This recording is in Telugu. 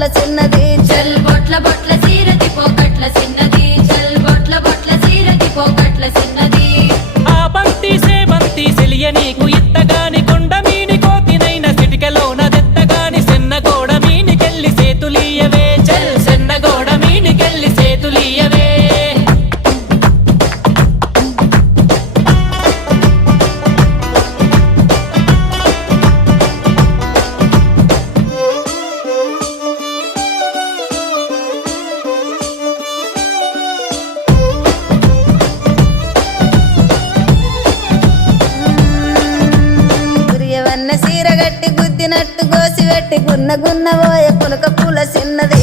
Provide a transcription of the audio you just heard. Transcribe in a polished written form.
బొట్ల చిన్నది చల్ బొట్ల బొట్ల సీరది పోకట్ల చిన్నది చల్ బొట్ల బొట్ల సీరది పోకట్ల చిన్నది ఆ బంతి సేబంతి సెలియ నీకు ఇత్తగాని కొండ మీని కోతినైన సిటికలోన దెత్తగాని సెన్నగోడ మీనికెళ్ళి సేతులీయవే చల్ సెన్నగోడ మీనికెళ్ళి సేతులీయవే గురియవన్న సీర గట్టి గుద్దినట్టు గోసి పెట్టి గున్న గున్న పోయే పులక పూల చిన్నది